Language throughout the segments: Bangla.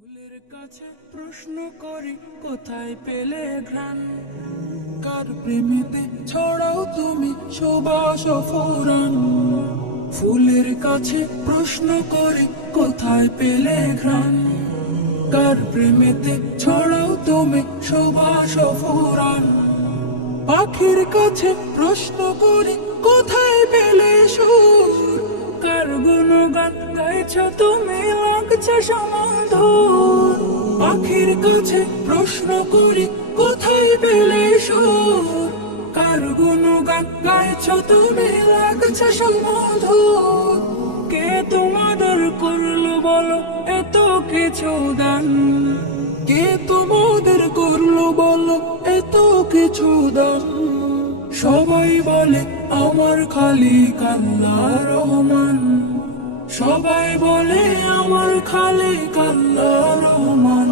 ফুলের কাছে প্রশ্ন করি, কোথায় পেলে ঘ্রাণ? কার প্রেমেতে ছড়াও তুমি সুবাস ফুরান? ফুলের কাছে প্রশ্ন করি, কোথায় পেলে ঘ্রাণ? কার প্রেমেতে ছড়াও তুমি সুবাস ফুরান? পাখির কাছে প্রশ্ন করি, কোথায় পেলে লাগছে সমাধুর পাখির কাছে প্রশ্ন করি, কোথায় পেলে সুর? কার গুণগান গাইছ তুমি, লাগছে সমাধুর কে তোমাদের করল বলো, এত কিছু দান। কে তোমাদের করল বলো, এত কিছু দান। সবাই বলে, আমার খালি রহমান সবাই বলে আমার খালি কাল্লা রহমান।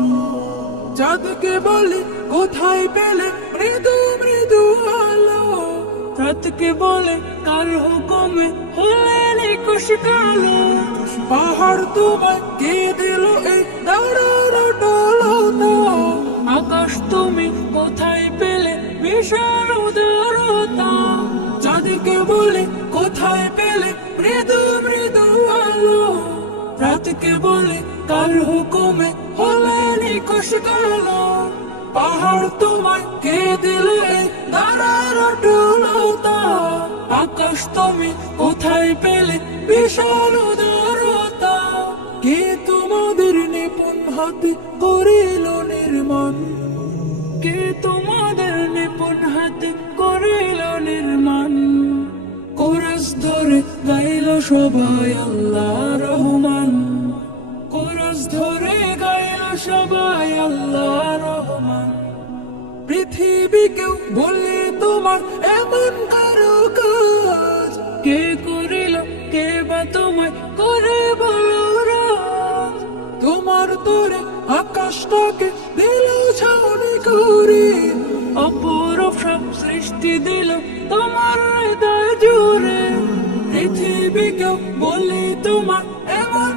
চাঁদকে বলে, কোথায় পেলে মৃদু মৃদু আলো? রাতকে বলে, কার হুকুমে হলেন একুশ কালো পাহাড় তোমায় কে দিল এই দাঁড়ানো ডলতা আকাশ তুমি কোথায় পেলে বিশাল উদারতা? চাঁদকে বলে, কোথায় পেলে মৃদু মৃদু রাতকে বলে কার হুকুমে হলেন কালো পাহাড় তোমায় কে দিল এই দাঁড়ানো ডলতা আকাশ তুমি কোথায় পেলে বিশাল উদারতা? কে তোমাদের নিপুণ হাতে করিল নির্মাণ? কে তোমাদের নিপুণ হাতে করিল নির্মাণ? কোরস ধরে গাইল সবাই আল্লাহ সবাই আল্লাহ রহমান পৃথিবীকেও বলে তোমার এমন কারও কাজ? কে করিল, কে বা তোমায় করে বলো তোমার তোরে আকাশটাকে দিল ছাউনি করে। অপরূপ সব সৃষ্টি দিল তোমার হৃদয় জুড়ে। পৃথিবীকেও বলি তোমার এমন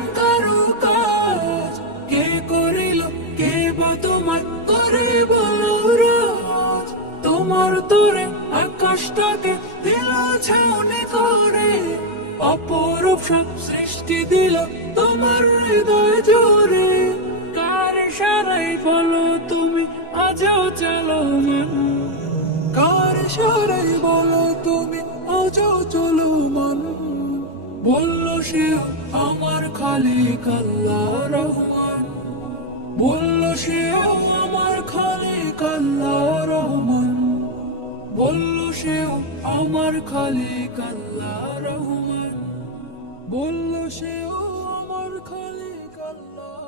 তোরে আকাশটাকে দিল ছাউনি করে। অপরূপ সব সৃষ্টি দিল তোমার হৃদয় জোরে কার সারাই বলো তুমি, আজও চলো মন। কার সারাই বলো তুমি, আজও চলো মন। বলল সে আমার খালি কাল্লা বলল সেও আমার খালি আল্লাহ রহমান। বলল সেও আমার খালি আল্লাহ